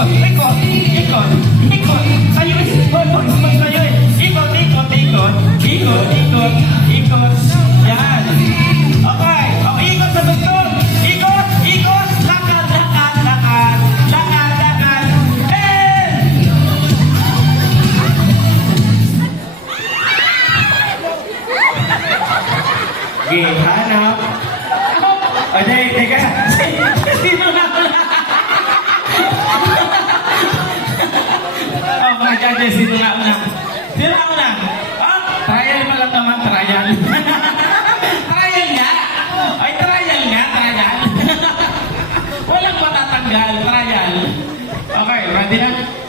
ikot, ikot, ikot, ikot. Sa'yo, ikot, ikot, sa'yo. Ikot, ikot, ikot, ikot, ikot, ikot. Yan. Okay. O, ikot sa tugtog. Ikot, ikot, lakad, lakad, lakad, lakad, lakad. And... Okay, Oh, judges, sino nga una? Sino nga una? Ah, trial pa lang naman, trial. trial nga. Ay, trial nga, trial. Walang matatanggal, trial. Okay, ready na?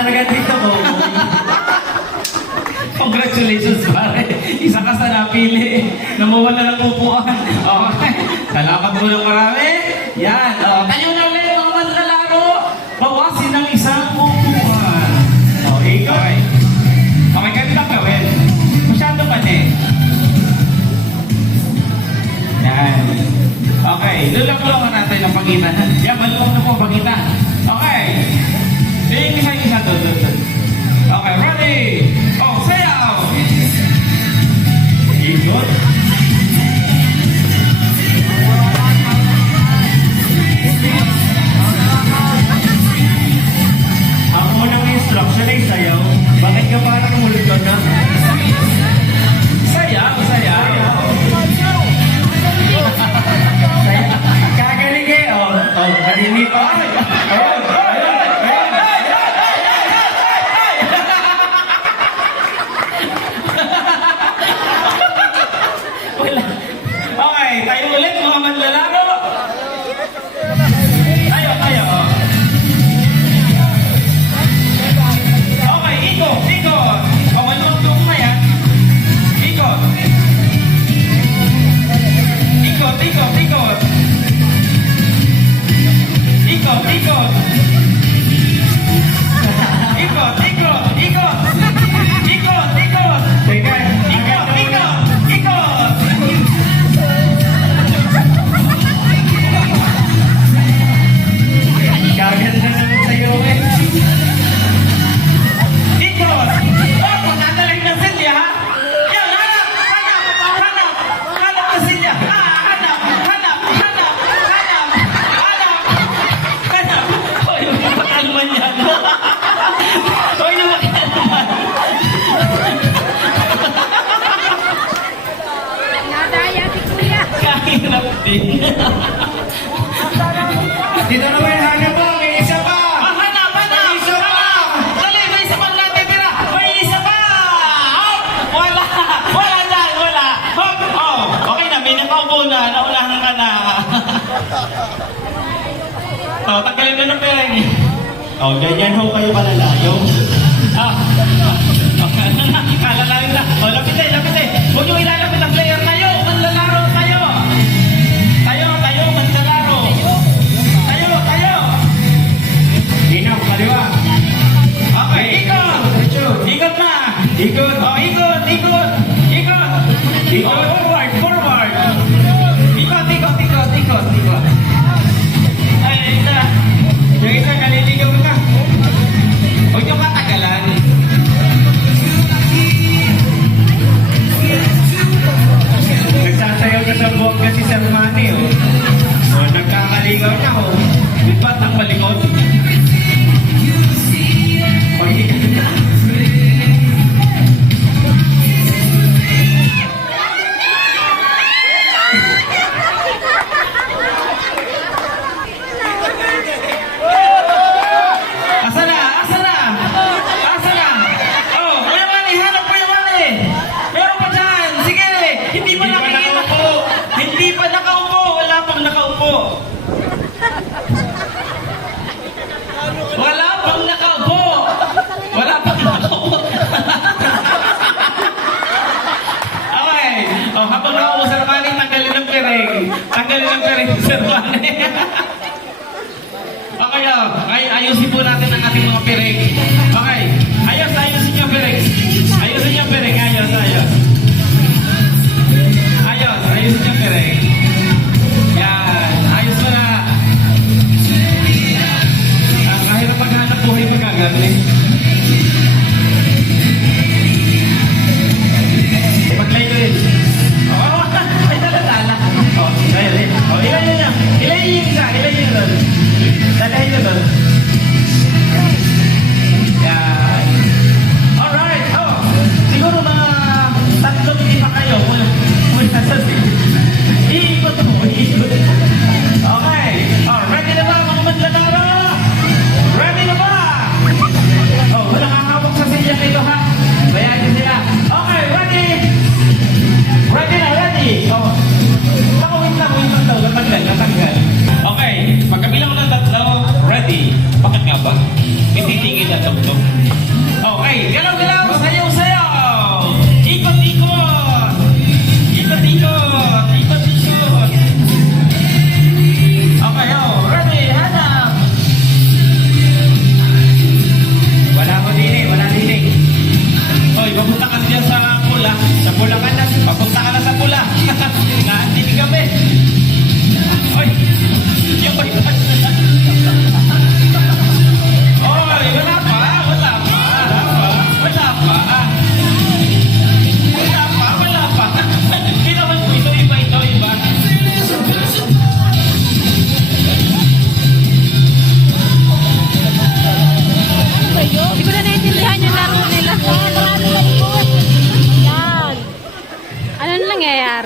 Talaga dito ko. Congratulations, pare. Isa ka sa napili. Namuwan na ng upuan. Okay. Salamat mo ng marami. Yan. Oh, tayo na ulit, mga manlalaro. Bawasin ng isang upuan. Oh, ikaw eh. Okay, ganito gawin. Masyado pa eh. Yan. Okay, lulak-lulakan natin ang pagitan. Yan, maluwag na po ang pagitan. Din. Dito naman hanap mo, may isa pa. Ah, hanap, hanap, Isa pa. Dali, may isa pang natitira. May isa pa. Hop! Wala. Wala dyan, wala. Hop! Oh, okay na, may nakaupo na. Naunahan ka na. oh, tanggalin mo ng pereng. Oh, ganyan ho kayo kalalayo. Ah. Ano na? Kalalayo na. Oh, lapit eh, lapit eh. Huwag niyo ilalapit buwag kasi sa Manny, oh. Oh, nagkakaligaw na, oh. Ba't ang malikot? Wala pang nakaupo. Wala pang nakaupo. okay. Oh, habang nakaupo sa naman, tanggalin ang piring. Tanggalin ang piring sa naman. 大家应该能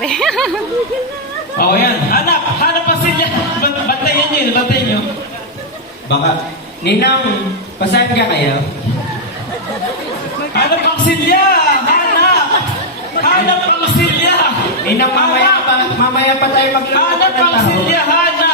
grabe. Oh, yan. Hanap, hanap pa sila. Bantayan nyo, bantayan nyo. Baka, Ninang, pasahan ka kayo? Hanap ang silya! Hanap! Hanap ang silya! Ninang, mamaya pa, mamaya pa tayo magluluto ng tao. Hanap ang silya! Hanap!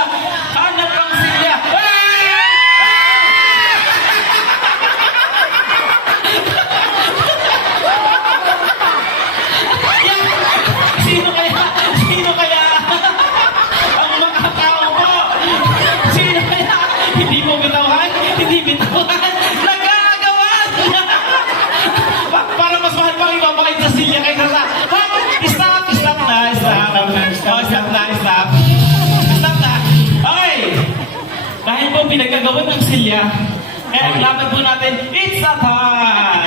pinagkagawa ng silya. Kaya ang laban po natin, it's a time!